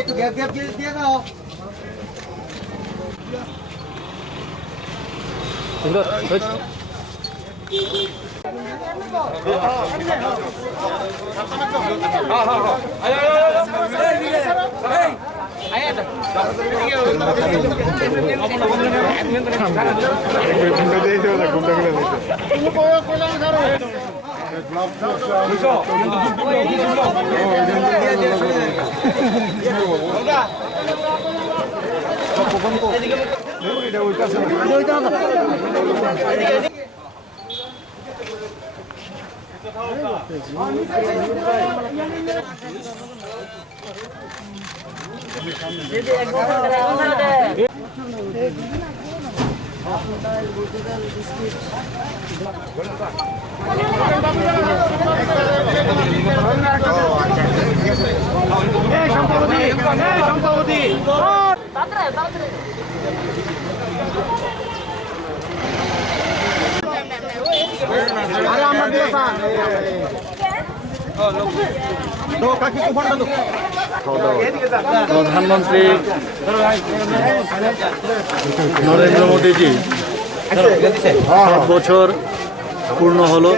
একটু gap gap দিয়ে দাও। প্রধানমন্ত্রী নরেন্দ্র মোদীজি 7 বছর পূর্ণ হলো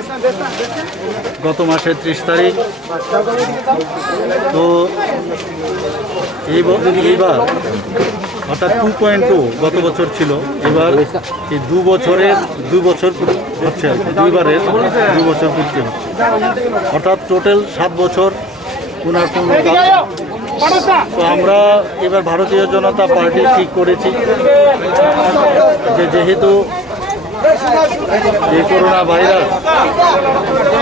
গত মাসের 30 তারিখ। তো এইবার অর্থাৎ 2.2 গত বছর ছিল, এবার এই 2 বছর হচ্ছে আর কি, 2 বছর পূর্তি হচ্ছে, অর্থাৎ টোটাল 7 বছর পুনর তো আমরা এবার ভারতীয় জনতা পার্টি ঠিক করেছি যে যেহেতু এই করোনা ভাইরাস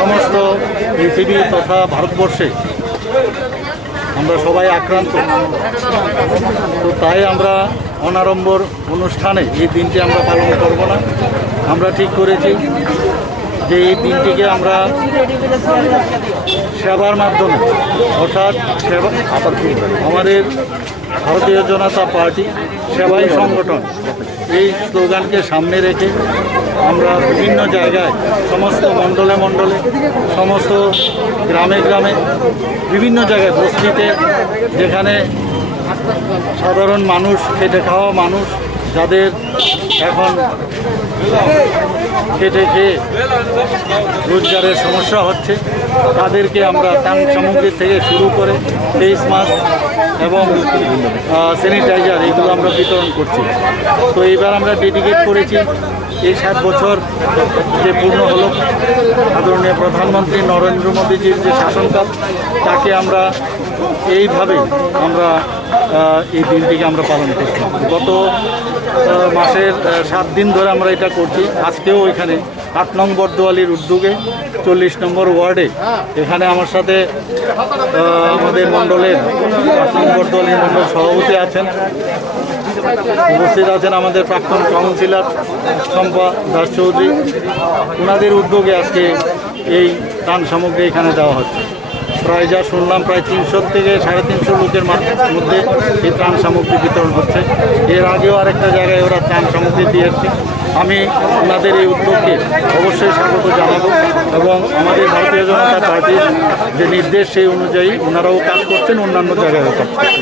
সমস্ত পৃথিবী তথা ভারতবর্ষে আমরা সবাই আক্রান্ত, তো তাই আমরা অনাড়ম্বর অনুষ্ঠানে এই দিনটি আমরা পালন করব না। আমরা ঠিক করেছি যে এই দিনটিকে আমরা সেবার মাধ্যমে, অর্থাৎ আমাদের ভারতীয় জনতা পার্টি সেবাই সংগঠন এই স্লোগানকে সামনে রেখে আমরা বিভিন্ন জায়গায় সমস্ত মণ্ডলে সমস্ত গ্রামে বিভিন্ন জায়গায় বস্তিতে, যেখানে সাধারণ মানুষ, খেটে খাওয়া মানুষ, যাদের এখন খেটে খেয়ে রোজগারের সমস্যা হচ্ছে, তাদেরকে আমরা ত্রাণ সামগ্রী থেকে শুরু করে ফেস মাস্ক এবং স্যানিটাইজার এগুলো আমরা বিতরণ করছি। তো এইবার আমরা ডেডিকেট করেছি এই 7 বছর যে পূর্ণ হলো আদরণীয় প্রধানমন্ত্রী নরেন্দ্র মোদীজির যে শাসনকাল, তাকে আমরা এইভাবে আমরা এই দিনটিকে আমরা পালন করছি। গত মাসের 7 দিন ধরে আমরা এটা করছি। আজকেও এখানে 8 নং বর্দোয়ালির উদ্যোগে 40 নম্বর ওয়ার্ডে এখানে আমার সাথে আমাদের মণ্ডলের 8 নং বর্দোয়ালির মণ্ডল সভাপতি আছেন, উপস্থিত আছেন আমাদের প্রাক্তন কাউন্সিলর শম্পা দাস চৌধুরী। ওনাদের উদ্যোগে আজকে এই ত্রাণ সামগ্রী এখানে দেওয়া হচ্ছে। প্রায় যা শুনলাম প্রায় 300 থেকে 350 লোকের মধ্যে এই ত্রাণ সামগ্রী বিতরণ হচ্ছে। এর আগেও আরেকটা জায়গায় ওরা ত্রাণ সামগ্রী দিয়ে এসছে। আমি ওনাদের এই উদ্যোগকে অবশ্যই স্বাগত জানাবো এবং আমাদের ভারতীয় জনতা পার্টির যে নির্দেশ সেই অনুযায়ী ওনারাও কাজ করছেন, অন্যান্য জায়গায়ও কাজ করছেন।